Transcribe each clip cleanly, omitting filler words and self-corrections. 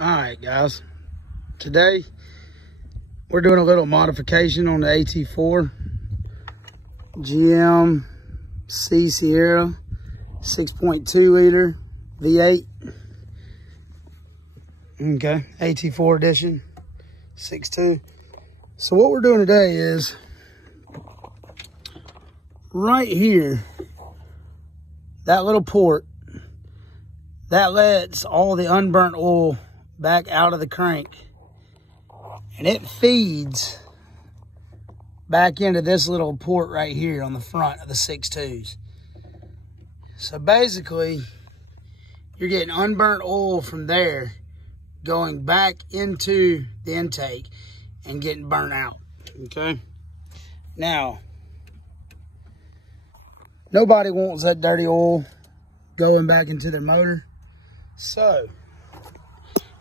All right, guys. Today, we're doing a little modification on the AT4 GMC Sierra 6.2 liter V8. Okay, AT4 edition 6.2. So what we're doing today is right here, that little port that lets all the unburnt oil back out of the crank, and it feeds back into this little port right here on the front of the 6.2s. So basically, you're getting unburnt oil from there going back into the intake and getting burnt out. Okay, now nobody wants that dirty oil going back into their motor. So,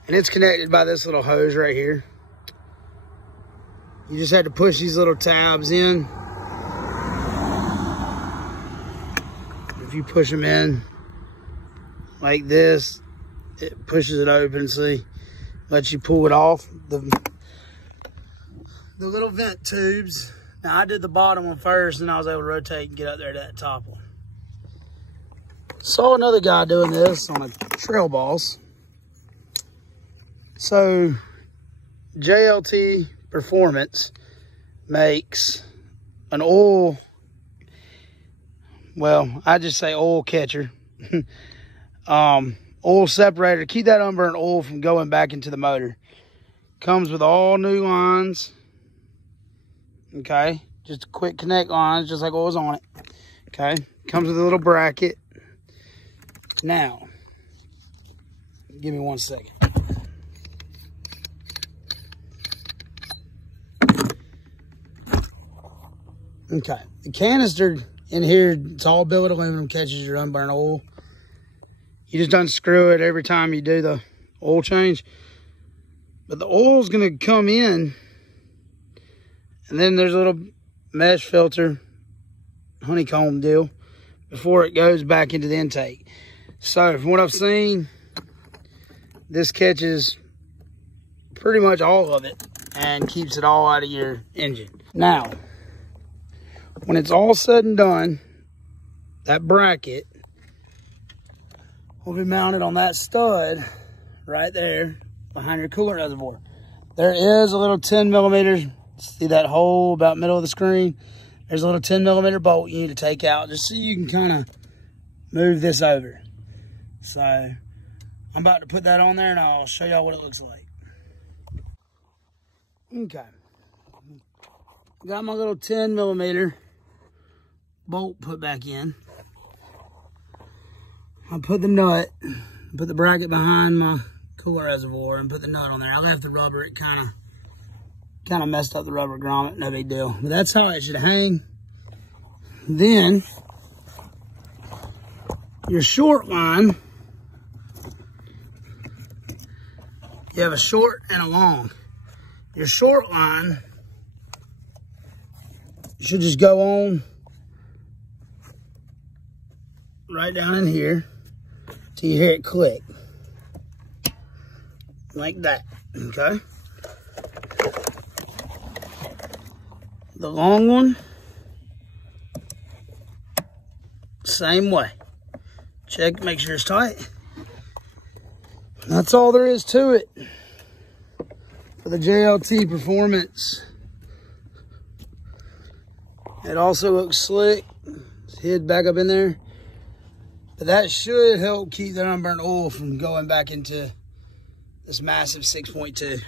and it's connected by this little hose right here. You just had to push these little tabs in. If you push them in like this, it pushes it open, see? Lets you pull it off. The little vent tubes. Now I did the bottom one first, and I was able to rotate and get up there to that top one. Saw another guy doing this on a Trail Boss. So JLT Performance makes an oil, well, I just say oil catcher, oil separator, keep that unburnt oil from going back into the motor. Comes with all new lines. Okay, just quick connect lines, just like what was on it. Okay, comes with a little bracket. Now, give me 1 second. Okay, the canister in here, it's all billet aluminum, catches your unburnt oil. You just unscrew it every time you do the oil change. But the oil's gonna come in, and then there's a little mesh filter, honeycomb deal, before it goes back into the intake. So from what I've seen, this catches pretty much all of it and keeps it all out of your engine. Now, when it's all said and done, that bracket will be mounted on that stud right there behind your coolant reservoir. There is a little 10 millimeters, see that hole about middle of the screen? There's a little 10 millimeter bolt you need to take out just so you can kind of move this over. So I'm about to put that on there and I'll show y'all what it looks like. Okay. Got my little 10 millimeter bolt put back in. I'll put the nut, put the bracket behind my coolant reservoir and put the nut on there. I left the rubber, it kind of messed up the rubber grommet, no big deal. But that's how it should hang. Then your short line, you have a short and a long. Your short line should just go on right down in here till you hear it click. Like that, okay? The long one, same way. Check, make sure it's tight. That's all there is to it for the JLT Performance. It also looks slick. It's hid back up in there. But that should help keep that unburnt oil from going back into this massive 6.2.